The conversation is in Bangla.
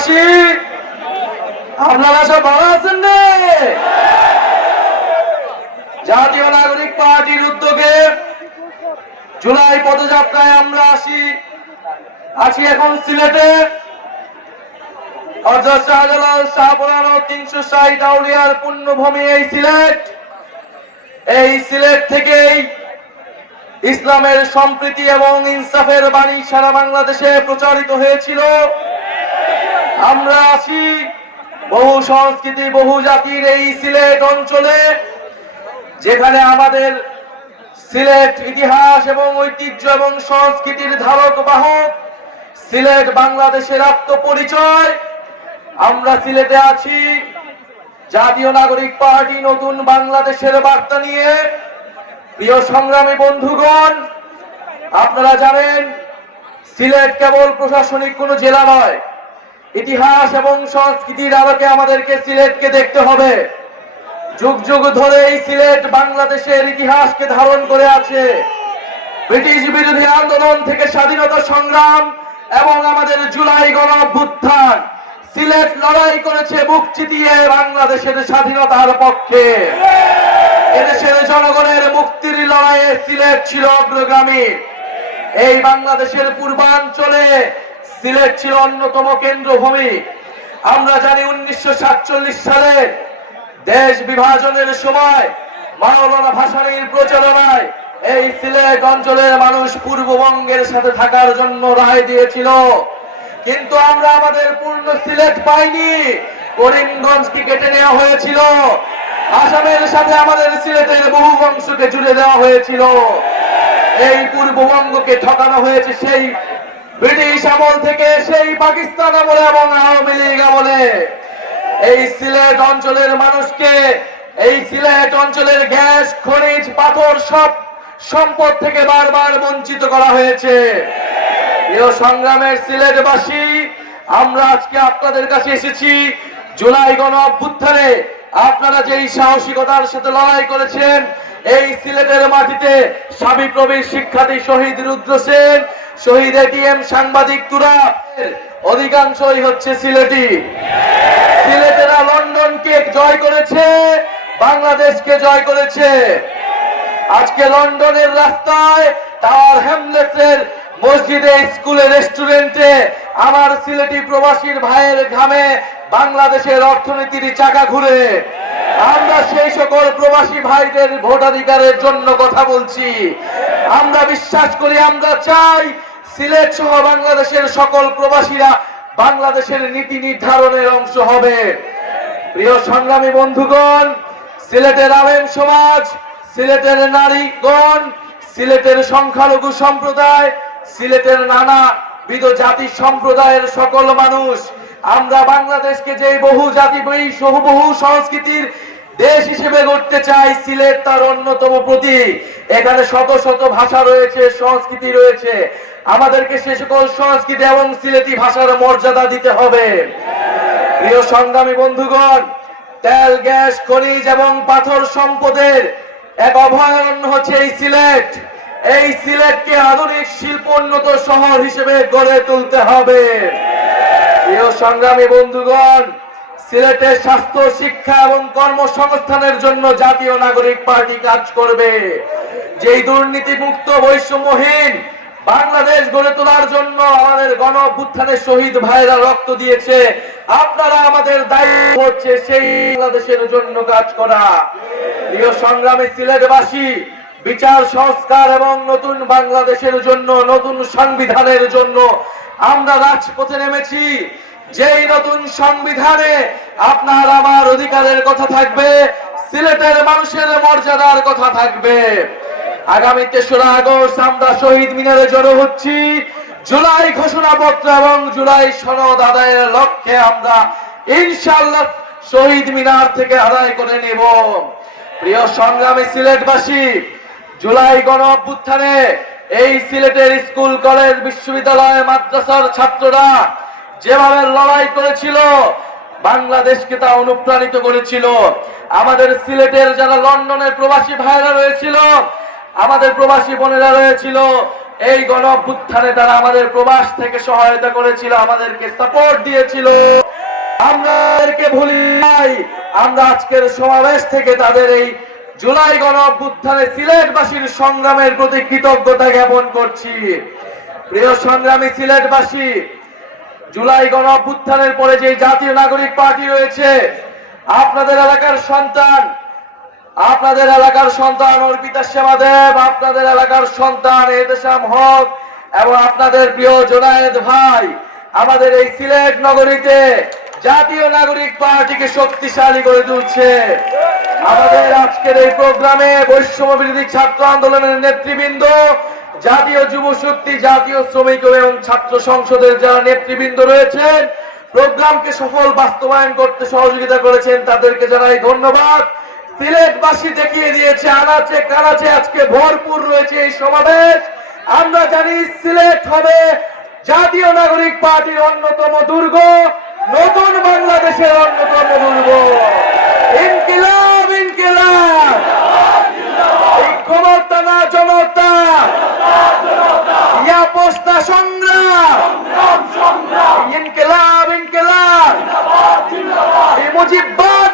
সিলেটবাসী আপনারা সব ভালো আছেন জাতীয় নাগরিক পার্টির উদ্যোগে জুলাই পদযাত্রায় আমরা আসি। আছি এখন সিলেটে। তিনশো ষাট আউলিয়ার পুণ্যভূমি এই সিলেট। এই সিলেট থেকেই ইসলামের সম্প্রীতি এবং ইনসাফের বাণী সারা বাংলাদেশে প্রচারিত হয়েছিল। আমরা আছি বহু সংস্কৃতি, বহু জাতির এই সিলেট অঞ্চলে, যেখানে আমাদের সিলেট ইতিহাস এবং ঐতিহ্য এবং সংস্কৃতির ধারক বাহক সিলেট বাংলাদেশের আত্মপরিচয়। আমরা সিলেটে আছি। জাতীয় নাগরিক পার্টি নতুন বাংলাদেশের বার্তা নিয়ে। প্রিয় সংগ্রামী বন্ধুগণ, আপনারা জানেন, সিলেট কেবল প্রশাসনিক কোনো জেলা নয় ইতিহাস এবং সংস্কৃতির আলোকে আমাদেরকে সিলেটকে দেখতে হবে। যুগ যুগ ধরে এই সিলেট বাংলাদেশের ইতিহাসকে ধারণ করে আছে। ব্রিটিশ বিরোধী আন্দোলন থেকে স্বাধীনতা সংগ্রাম এবং আমাদের জুলাই গণ অভ্যুত্থান সিলেট লড়াই করেছে বুক চিতিয়ে বাংলাদেশের স্বাধীনতার পক্ষে। এদেশের জনগণের মুক্তির লড়াইয়ে সিলেট ছিল অগ্রগামী। এই বাংলাদেশের পূর্বাঞ্চলে সিলেট ছিল অন্যতম কেন্দ্রভূমি। আমরা জানি উনিশশো সালে দেশ বিভাজনের সময় মাওলানা ভাসানীর প্রচারণায় এই সিলেট অঞ্চলের মানুষ পূর্ববঙ্গের সাথে থাকার জন্য রায় দিয়েছিল। কিন্তু আমরা আমাদের পূর্ণ সিলেট পাইনি। করিমগঞ্জকে কেটে নেওয়া হয়েছিল? আসামের সাথে আমাদের সিলেটের বহু অংশকে জুড়ে দেওয়া হয়েছিল। এই পূর্ববঙ্গকে ঠকানো হয়েছে সেই ব্রিটিশ আমল থেকে সেই পাকিস্তান আমলে এবং আওয়ামী লীগ আমলে। এই সিলেট অঞ্চলের মানুষকে, এই সিলেট অঞ্চলের গ্যাস, খনিজ, পাথর সব সম্পদ থেকে বারবার বঞ্চিত করা হয়েছে। প্রিয় সংগ্রামের সিলেটবাসী, আমরা আজকে আপনাদের কাছে এসেছি জুলাই গণ অভ্যুত্থানে। আপনারা যেই সাহসিকতার সাথে লড়াই করেছেন এই সিলেটের মাটিতে সাবি প্রবীর শিক্ষার্থী শহীদ রুদ্র সেন, শহীদ এটিএম সাংবাদিক তুরা, অধিকাংশই হচ্ছে সিলেটি। সিলেটেরা লন্ডনকে জয় করেছে, বাংলাদেশকে জয় করেছে। আজকে লন্ডনের রাস্তায় টাওয়ার হ্যামলেটসের মসজিদে স্কুলে রেস্টুরেন্টে আমার সিলেটি প্রবাসীর ভাইয়ের ঘামে বাংলাদেশের অর্থনীতির চাকা ঘুরে। আমরা সেই সকল প্রবাসী ভাইদের ভোটাধিকারের জন্য কথা বলছি। আমরা বিশ্বাস করি, আমরা চাই সিলেট সহ বাংলাদেশের সকল প্রবাসীরা বাংলাদেশের নীতি নির্ধারণের অংশ হবে। প্রিয় সংগ্রামী বন্ধুগণ, সিলেটের আলেম সমাজ, সিলেটের নারীগণ, সিলেটের সংখ্যালঘু সম্প্রদায়, সিলেটের নানা বিধ জাতি সম্প্রদায়ের সকল মানুষ, আমরা বাংলাদেশকে যে বহু জাতি বহু সংস্কৃতির দেশ হিসেবে গড়তে চাই সিলেট তার অন্যতম প্রতীক। এখানে শত শত ভাষা রয়েছে, সংস্কৃতি রয়েছে। আমাদেরকে সে সকল সংস্কৃতি এবং সিলেটি ভাষার মর্যাদা দিতে হবে। প্রিয় সংগ্রামী বন্ধুগণ, তেল, গ্যাস, খনিজ এবং পাথর সম্পদের এক অভয়ারণ্য হচ্ছে এই সিলেট। এই সিলেটকে আধুনিক শিল্পোন্নত শহর হিসেবে গড়ে তুলতে হবে। প্রিয় সংগ্রামী বন্ধুগণ সিলেটের স্বাস্থ্য, শিক্ষা এবং কর্মসংস্থানের জন্য জাতীয় নাগরিক পার্টি কাজ করবে। যেই দুর্নীতি মুক্ত বৈষম্যহীন বাংলাদেশ গড়ে তোলার জন্য আমাদের গণ শহীদ ভাইরা রক্ত দিয়েছে, আপনারা আমাদের দায়িত্ব হচ্ছে সেই বাংলাদেশের জন্য কাজ করা। প্রিয় সংগ্রামী সিলেটবাসী বিচার, সংস্কার এবং নতুন বাংলাদেশের জন্য, নতুন সংবিধানের জন্য আমরা রাজপথে নেমেছি। যেই নতুন সংবিধানে আপনার আমার অধিকারের কথা থাকবে, সিলেটের মানুষের মর্যাদার কথা থাকবে। আগামী তেসরা আগস্ট আমরা শহীদ মিনারে জড়ো হচ্ছি। জুলাই ঘোষণাপত্র এবং জুলাই সনদ আদায়ের লক্ষ্যে আমরা ইনশাল্লাহ শহীদ মিনার থেকে আদায় করে নেব। প্রিয় সংগ্রামী সিলেটবাসী জুলাই গণ অভ্যুত্থানে এই সিলেটের স্কুল, কলেজ, বিশ্ববিদ্যালয়, মাদ্রাসার ছাত্ররা যেভাবে লড়াই করেছিল, বাংলাদেশকে তা অনুপ্রাণিত করেছিল। আমাদের সিলেটের যারা লন্ডনের প্রবাসী ভাইরা রয়েছিল, আমাদের প্রবাসী বোনেরা রয়েছিল, এই গণ অভ্যুত্থানে তারা আমাদের প্রবাস থেকে সহায়তা করেছিল, আমাদেরকে সাপোর্ট দিয়েছিল। আমরা ভুলি নাই। আমরা আজকের সমাবেশ থেকে তাদের এই জুলাই গণ অভ্যুত্থানে সিলেটবাসীর সংগ্রামের প্রতি কৃতজ্ঞতা জ্ঞাপন করছি। প্রিয় সংগ্রামী সিলেটবাসী, জুলাই গণ অভ্যুত্থানের পরে যে জাতীয় নাগরিক পার্টি রয়েছে, আপনাদের এলাকার সন্তান, আপনাদের এলাকার সন্তান অর্পিতা সেবাদেব আপনাদের এলাকার সন্তান এদেশাম হক, এবং আপনাদের প্রিয় জোনায়েদ ভাই, আমাদের এই সিলেট নগরীতে জাতীয় নাগরিক পার্টিকে শক্তিশালী করে তুলছে। আমাদের আজকের এই প্রোগ্রামে বৈষম্য বিরোধী ছাত্র আন্দোলনের নেতৃবৃন্দ, জাতীয় যুব শক্তি, জাতীয় শ্রমিক এবং ছাত্র সংসদের যারা নেতৃবৃন্দ রয়েছেন, প্রোগ্রামকে সফল বাস্তবায়ন করতে সহযোগিতা করেছেন তাদেরকে জানাই ধন্যবাদ। সিলেটবাসী দেখিয়ে দিয়েছে, আনাচে কানাচে আজকে ভরপুর রয়েছে এই সমাবেশ। আমরা জানি সিলেট হবে জাতীয় নাগরিক পার্টির অন্যতম দুর্গ। নতুন বাংলাদেশের অন্যতম দুর্গ ইনকিলাব ইনকিলাব। এই ক্ষমতা না জনতা। ইয়াপস্তা সংগ্রাম। ইনকিলাব ইনকিলাব। এই মুজিববাদ